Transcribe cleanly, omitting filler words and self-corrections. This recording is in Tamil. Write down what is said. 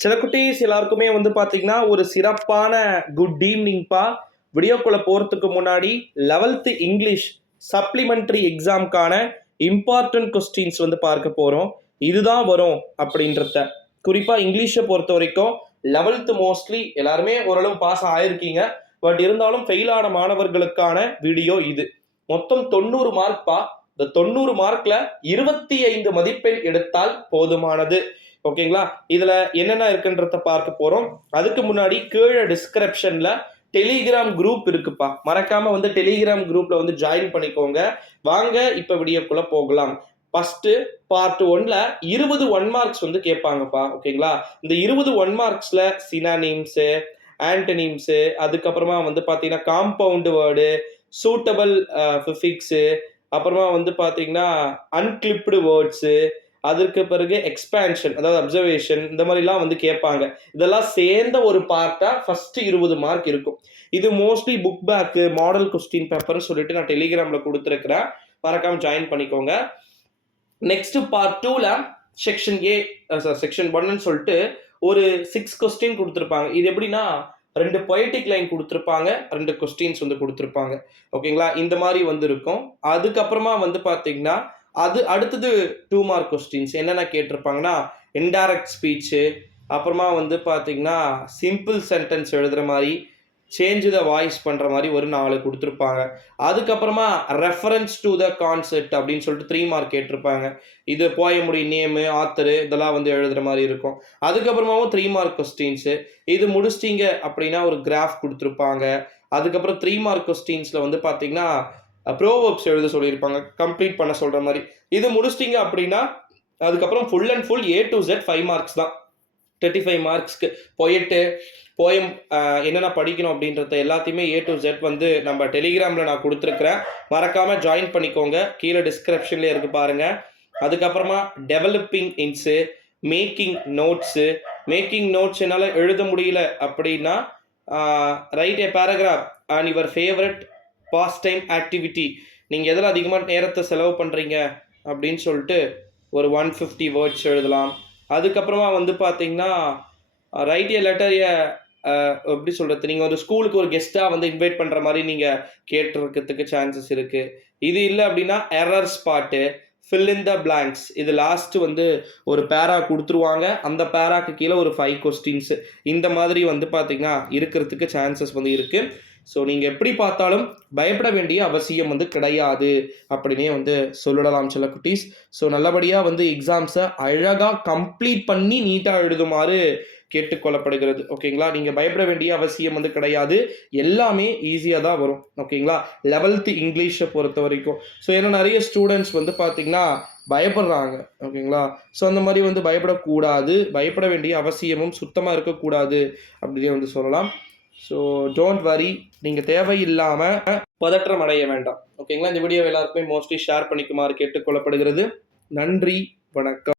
சில குட்டீஸ் எல்லாருக்குமே வந்து பார்த்தீங்கன்னா ஒரு சிறப்பான குட் ஈவினிங்ப்பா. வீடியோக்குள்ள போகிறதுக்கு முன்னாடி 11th இங்கிலீஷ் சப்ளிமெண்ட்ரி எக்ஸாம்க்கான இம்பார்ட்டன்ட் கொஸ்டின்ஸ் வந்து பார்க்க போகிறோம். இதுதான் வரும் அப்படின்றத குறிப்பாக இங்கிலீஷை பொறுத்த வரைக்கும் 11th மோஸ்ட்லி எல்லாருமே ஓரளவு பாஸ் ஆயிருக்கீங்க. பட் இருந்தாலும் ஃபெயிலான மாணவர்களுக்கான வீடியோ இது. மொத்தம் 90 மார்க்பா. இந்த 90 மார்க்ல 25 மதிப்பெண் எடுத்தால் போதுமானது. ஓகேங்களா? இதுல என்னென்ன இருக்குன்றத பார்க்க போறோம். அதுக்கு முன்னாடி கீழே டிஸ்கிரிப்ஷன்ல டெலிகிராம் குரூப் இருக்குப்பா. மறக்காம வந்து டெலிகிராம் குரூப்ல வந்து ஜாயின் பண்ணிக்கோங்க. வாங்க இப்ப வீடியோக்குள்ள போகலாம். ஃபர்ஸ்ட் பார்ட் 1ல 20 ஒன் மார்க்ஸ் வந்து கேட்பாங்கப்பா. ஓகேங்களா? இந்த 20 ஒன் மார்க்ஸ்ல சினானிம்ஸ், ஆன்டனிம்ஸ், அதுக்கப்புறமா வந்து பாத்தீங்கன்னா காம்பவுண்ட் வேர்டு, சூட்டபிள் ஃபிஃபிக்ஸ், அப்புறமா வந்து பாத்தீங்கன்னா அன்கிளிப்டு வேர்ட்ஸ், அதற்கு பிறகு எக்ஸ்பேன்ஷன் அதாவது அப்சர்வேஷன், இந்த மாதிரிலாம் வந்து கேட்பாங்க. இதெல்லாம் சேர்ந்த ஒரு பார்ட்டா ஃபர்ஸ்ட் 20 மார்க் இருக்கும். இது mostly book back model question பேப்பர்னு சொல்லிட்டு நான் டெலிகிராம்ல கொடுத்துருக்கிறேன். மறக்காம ஜாயின் பண்ணிக்கோங்க. நெக்ஸ்ட் பார்ட் 2ல செக்ஷன் ஏ செக்ஷன் 1ன்னு சொல்லிட்டு ஒரு 6 கொஸ்டின் கொடுத்துருப்பாங்க. இது எப்படின்னா 2 பொயட்டிக் லைன் கொடுத்துருப்பாங்க, 2 கொஸ்டின்ஸ் வந்து கொடுத்துருப்பாங்க. ஓகேங்களா? இந்த மாதிரி வந்து இருக்கும். அதுக்கப்புறமா வந்து பார்த்தீங்கன்னா அது அடுத்தது 2 மார்க் கொஸ்டின்ஸ் என்னென்ன கேட்டிருப்பாங்கன்னா இன்டைரக்ட் ஸ்பீச்சு, அப்புறமா வந்து பார்த்தீங்கன்னா சிம்பிள் சென்டென்ஸ் எழுதுகிற மாதிரி, சேஞ்ச் த வாய்ஸ் பண்ணுற மாதிரி ஒரு 4 கொடுத்துருப்பாங்க. அதுக்கப்புறமா ரெஃபரன்ஸ் டு த கான்செப்ட் அப்படின்னு சொல்லிட்டு 3 மார்க் கேட்டிருப்பாங்க. இது போயமுடைய நேமு, ஆத்தரு இதெல்லாம் வந்து எழுதுகிற மாதிரி இருக்கும். அதுக்கப்புறமாவும் 3 மார்க் கொஸ்டின்ஸு. இது முடிச்சிட்டிங்க அப்படின்னா ஒரு கிராஃப் கொடுத்துருப்பாங்க. அதுக்கப்புறம் 3 மார்க் கொஸ்டின்ஸில் வந்து பார்த்தீங்கன்னா ப்ரோவர்ப்ஸ் எழுத சொல்லியிருப்பாங்க, கம்ப்ளீட் பண்ண சொல்கிற மாதிரி. இது முடிச்சிட்டிங்க அப்படின்னா அதுக்கப்புறம் full and full A to Z 5 marks தான். 35 மார்க்ஸ்க்கு போயம் என்னென்ன படிக்கணும் அப்படின்றத எல்லாத்தையுமே A to Z வந்து நம்ம டெலிகிராமில் நான் கொடுத்துருக்குறேன். மறக்காமல் ஜாயின் பண்ணிக்கோங்க. கீழே டிஸ்கிரிப்ஷன்லேயே இருக்கு பாருங்கள். அதுக்கப்புறமா டெவலப்பிங் இன்ஸு, மேக்கிங் நோட்ஸ் என்னால் எழுத முடியல அப்படின்னா write a paragraph on your favourite pastime activity. நீங்கள் எதில் அதிகமாக நேரத்தை செலவு பண்ணுறீங்க அப்படின்னு சொல்லிட்டு ஒரு 150 வேர்ட்ஸ் எழுதலாம். அதுக்கப்புறமா வந்து பார்த்தீங்கன்னா ரைட் ஏ லெட்டர் எப்படி சொல்கிறது, நீங்கள் ஒரு ஸ்கூலுக்கு ஒரு கெஸ்ட்டாக வந்து இன்வைட் பண்ணுற மாதிரி நீங்கள் கேட்டிருக்கிறதுக்கு சான்சஸ் இருக்குது. இது இல்லை அப்படின்னா error spot, fill in the blanks. இது லாஸ்ட்டு வந்து ஒரு பேரா கொடுத்துருவாங்க. அந்த பேராக்கு கீழே ஒரு 5 கொஸ்டின்ஸு இந்த மாதிரி வந்து பார்த்தீங்கன்னா இருக்கிறதுக்கு சான்சஸ் வந்து இருக்குது. ஸோ நீங்கள் எப்படி பார்த்தாலும் பயப்பட வேண்டிய அவசியம் வந்து கிடையாது அப்படின்னே வந்து சொல்லிடலாம் சில குட்டீஸ். ஸோ நல்லபடியாக வந்து எக்ஸாம்ஸை அழகாக கம்ப்ளீட் பண்ணி நீட்டாக எழுதுமாறு கேட்டுக்கொள்ளப்படுகிறது. ஓகேங்களா? நீங்கள் பயப்பட வேண்டிய அவசியம் வந்து கிடையாது. எல்லாமே ஈஸியாக தான் வரும். ஓகேங்களா? 11th இங்கிலீஷை பொறுத்த வரைக்கும். ஸோ ஏன்னா நிறைய ஸ்டூடெண்ட்ஸ் வந்து பார்த்தீங்கன்னா பயப்படுறாங்க. ஓகேங்களா? ஸோ அந்த மாதிரி வந்து பயப்படக்கூடாது. பயப்பட வேண்டிய அவசியமும் சுத்தமாக இருக்கக்கூடாது அப்படின்னு வந்து சொல்லலாம். So don't worry. நீங்கள் தேவையில்லாமல் பதற்றம் அடைய வேண்டாம். ஓகேங்களா? இந்த வீடியோ எல்லாருக்குமே மோஸ்ட்லி ஷேர் பண்ணிக்குமாறு கேட்டுக்கொள்ளப்படுகிறது. நன்றி, வணக்கம்.